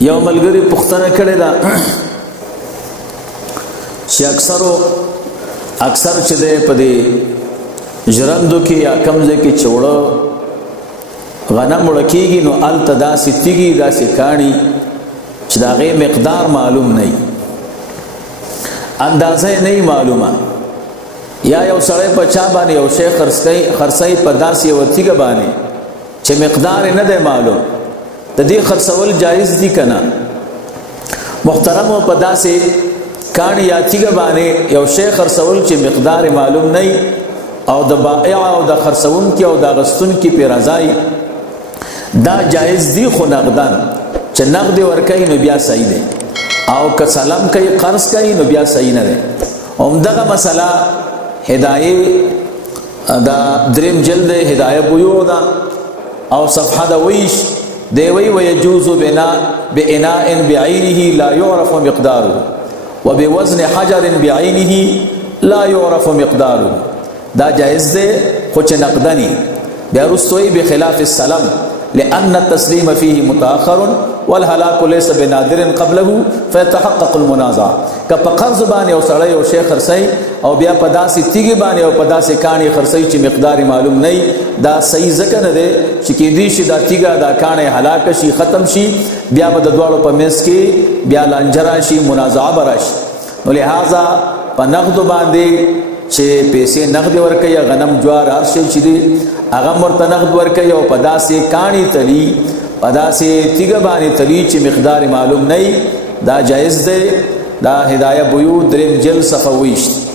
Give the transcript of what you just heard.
یو ملګری پوښتنه کړې ده چې اکثر چې دی په دې ژرندو کې یا کوم ځای کې چې اوړه غنم اوړه کېږي نو هلته داسې تیږي داسې کاڼي چې د هغې مقدار معلوم نه وي، اندازه یې نه وي معلومه، یا یو سړی په چا باندې یو شی خرڅوي په داسې یوه تیږه باندې چې مقدار یې نه دی معلوم، د دې خرڅول جایز دي که نه؟ محترمو په داسې کاڼي یا تیږه باندې یو شی خرڅول چې مقدار یې معلوم نه وي او د بائع او د خرڅونکي او د اخیستونکي پې رضا وي، دا جایز دي، خو نقدن چې نقد ورکوي نو بیا صحیح دی، او که سلم کوي قرض کوي نو بیا صحیح نه دی. همدغه مسله هدایه دا دریم جلد هدایه بیوع ده او صفحه د ویش دی وی ويجوز بإناء بعینه لا يعرف مقداره وبوزن حجر بعینه لا يعرف مقداره، دا جائز دی خو چې نقدنی بیا رستوی بخلاف السلم لأن التسليم فيه متأخر والهلاك ليس بنادر قبله فيتحقق المنازع. که په قرض باندې او سړی یو شی خرڅوي او بیا په داسې تیږې باندې او په داسې کاڼي خرڅوي چې مقدار معلوم نه وي، دا صحیح ځکه نه دی چې کیدای شي دا تیږه دا کاڼی هلاکه شي ختم شي، بیا به د دواړو په منځ کې بیا لانجه راشي، منازعه به راشي. نو لہذا په نقدو باندې چې پیسې نقد ورکوي یا غنم جوار هر شی چې دی هغه ورته نقد ورکوي او په داسې کاڼي تلي په داسې تیږه باندې تلي چې مقدار معلوم نه وي، دا جایز دی. دا هدایه بیوع دریم جلد صفحه 20.